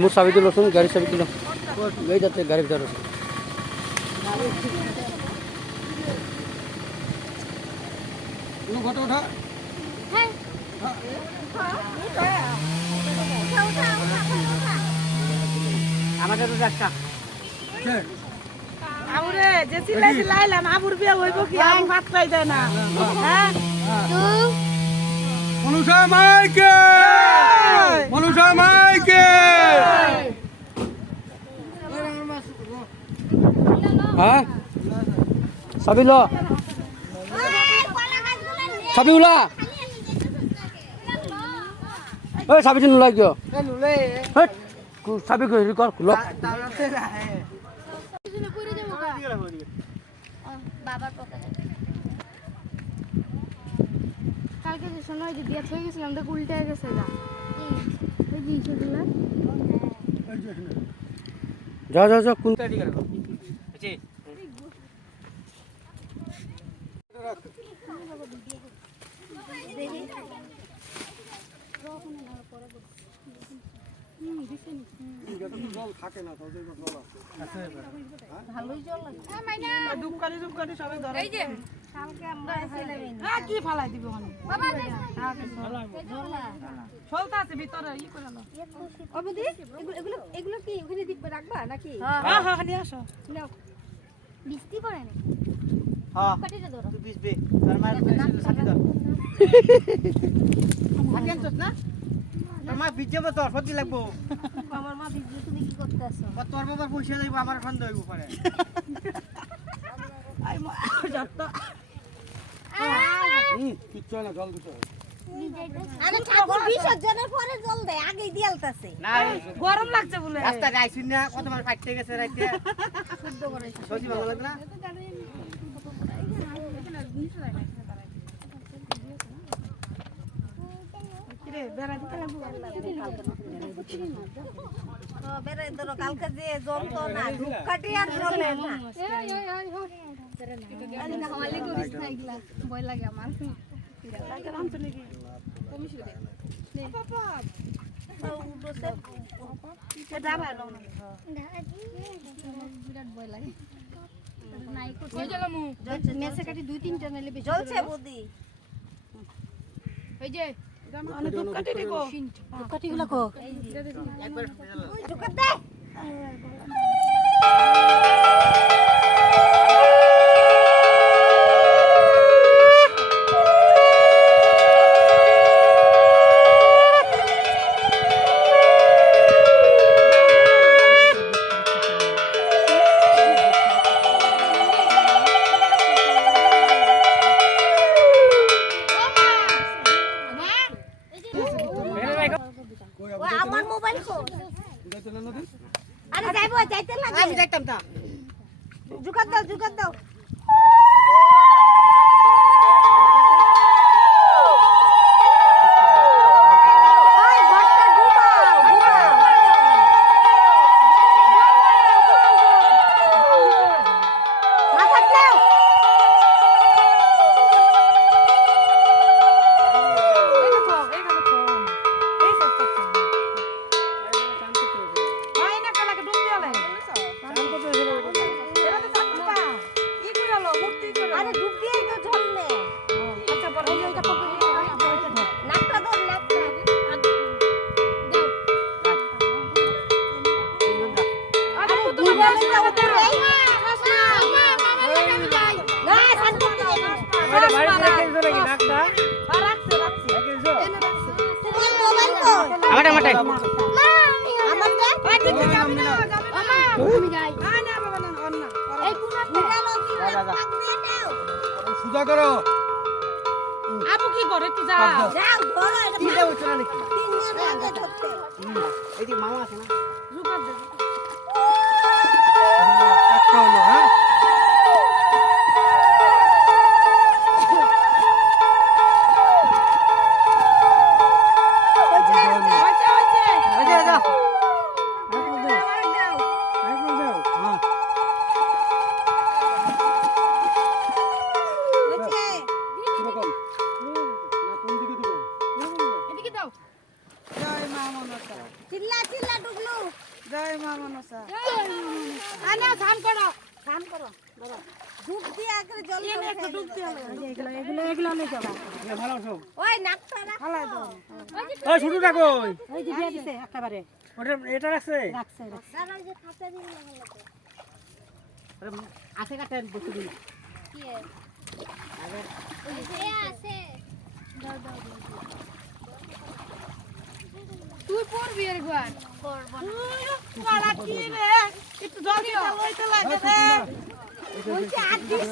মোর চাবি দিল শুন গাড়ি চাবি দিল এই যাতে গাড়ির ভিতরে ঘটা ওঠা আমাদের তো একটা আবুরে যে সিলাই সিলাইলাম আবুর বিয়ে হইব কি আবু ভাত খাই দেয় না হ্যাঁ মনুষা মাইকে মনুষা মাইকে হ্যাঁ চাবি ল চাবি উলা ওই চাবিটো নোলাই কিয় চাবি হেৰি কৰ খোলক কালকে যে শোনো যে বিয়ে হয়ে গেছিলাম তো উল্টে গেছে যা যা যা কোন জল থাকে না তো জল আছে ভালোই জল আছে মাইনা দুপকালি সবাই ধরে এই যে কালকে আমরা হ্যাঁ কি ফালাই দিব মানে বাবা চলতা আছে ভিতরে ই করে নাও অবদি এগুলো কি ওখানে দিবে রাখবা নাকি হ্যাঁ হ্যাঁ নিয়ে আসো নাও বৃষ্টি পড়ে না হ্যাঁ কাটিটা ধরো তুই বিসবে তার মার সাথে ধর আগে তো না মা ভিজে মত ফজি লাগবো আমার মা ভিজে তুমি কি করতে আসো তোর বাবার পয়সা দেব আমার ফন্দ হইব পরে আই মা যত কিচ্ছু না জল দিতে আরে ঠাকুর বিসর্জনের পরে জল দেয় আগেই দিয়ালতাছে না গরম লাগছে বলে রাস্তা যাইছিস না কত মার ফাইটতে গেছে রাইতে শুদ্ধ করে সজি ভালো লাগে না বেড়ে ধরো কালকে যে জমতো না ধূপকাঠি আর জ্বলে না ভয় লাগে আমার বিরাট ভয় লাগে মেসে কাটি 2-3টা নাইলে বেশি জ্বলছে বৌদি ওই যে দুপকাটি নিকো ধূপকাঠিগুলো কো একবার ঢুকাত দে আমার মোবাইল কো আরে যাইবো যাইতে লাগে আমি যাইতাম তা জুকাত দাও ওই ঘরটা ডুবাও মাথা দাও আরে ডুব দিয়েই তো ঝলনে আচ্ছা বড় এইটা পকড়ে নাকটা ধর নাকটা আরে দুইবারটা উপরে না শান্ত করে আরে বাড়ি থেকে এসে নাকি নাকটা রাখছে এনে রাখছে তোমার মোবাইল কো আমারটা আমার দে আমি যাই না বাবা না অন্য এই পুরানো পাক দিয়ে দাও সুজা করো আবু কি করে একটু যা যাও ধরো এটা তিনটা বছর নাকি 3 দিন আগে ধরতে এই যে মামা আছে না জুকার দে একটা হলো হ্যাঁ এদিকে দাও জয় মা মনসা চিল্লা চিল্লা ডুগলু জয় মা মনসা আনা ধান করো ডুব দিয়ে আগে জল একটু ডুব দিয়ে এগুলো নিয়ে যাবা ভালো সব ওই নাকটা রাখ হালাই দাও ওই ছোটটা কই ওই যে দিয়ে দিছে একেবারে ওটা এটা রাখছে রাখছে আর ওই যে খাতা দিয়ে ভালো তো আছে কাটে বসে দিল কি আছে তুই পড়বি এর ঘর পাড়া কি রে একটু জল দিয়ে লইতে লাগে রে বলছে আর দিস